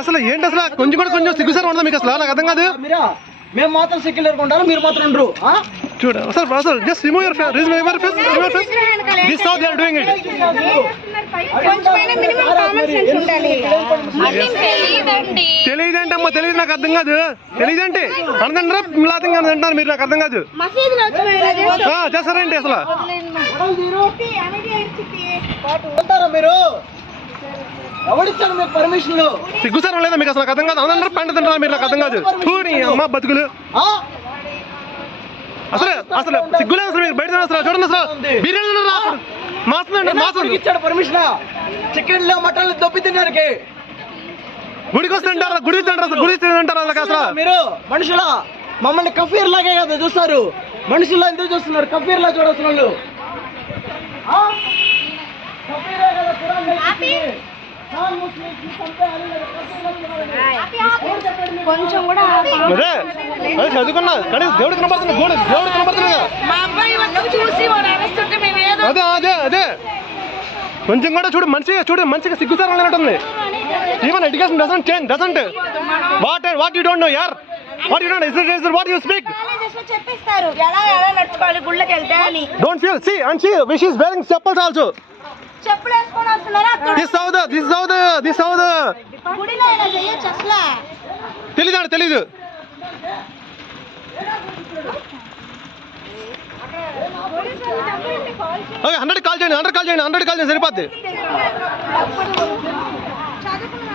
అసలు ఏంటి అసలు కొంచెం సిగ్గుసారి ఉండదు మీకు అసలు నాకు అర్థం కాదు. మేము మాత్రం సెక్యులర్ ఉంటారు, మీరు మాత్రం ఉండరు. చూడు అసలు just remove your face, remove your face. This how they are doing it. తెలియదేంటమ్మా, తెలియదు నాకు అర్థం కాదు. తెలియదంటే అనదంటారా మిలాతంగా అంటారు మీరు, నాకు అర్థం కాదు. చేస్తారేంటి అసలు? మీరు ఎవరిచ్చారు మీకు పర్మిషన్లు? సిగ్గుసారం లేదా మీకు అసలు? నాకు అర్థం కాదు. అందరూ పంట తింటారా మీరు, నాకు అర్థం కాదు. చూని అమ్మ బతుకులు అసలు అసలు సిగ్గులేదు అసలు. మీరు బయట అసలు చూడండి, అసలు బిర్యానీ మాసం ఇచ్చాడు పర్మిషన్ చికెన్ లో మటన్ దొబ్బి తినడానికి. గుడికి వస్తుంటారా? గుడి అసలు గుడి తింటారా అసలు? మీరు మనుషుల మమ్మల్ని కఫీర్ లాగే కదా చూస్తారు, మనుషుల్లో ఎందుకు చూస్తున్నారు? కఫీర్ లా చూడాల్సిన వాళ్ళు కొంచెం కూడా చదువుకున్నా దేవుడు కనబడుతుంది, దేవుడు కనబడుతుంది. అదే అదే అదే కొంచెం కూడా చూడు మంచిగా సిగ్గుసారం లేనట్టుంది. Even education doesn't change, doesn't. What you don't know యార్, what you don't is what you speak. చెప్పిస్తారు ఎలా నడుచుకోవాలి గుళ్ళకి వెళ్తే అని. Don't feel see and she is wearing cheppals also. చెప్పులు వేసుకొని వస్తున్నారా? this how the గుడిలో ఇలా చేయొచ్చు అసలు? తెలీదు. ఓకే 100 కాల్ చేయండి సరిపోద్ది. చదువుకున్న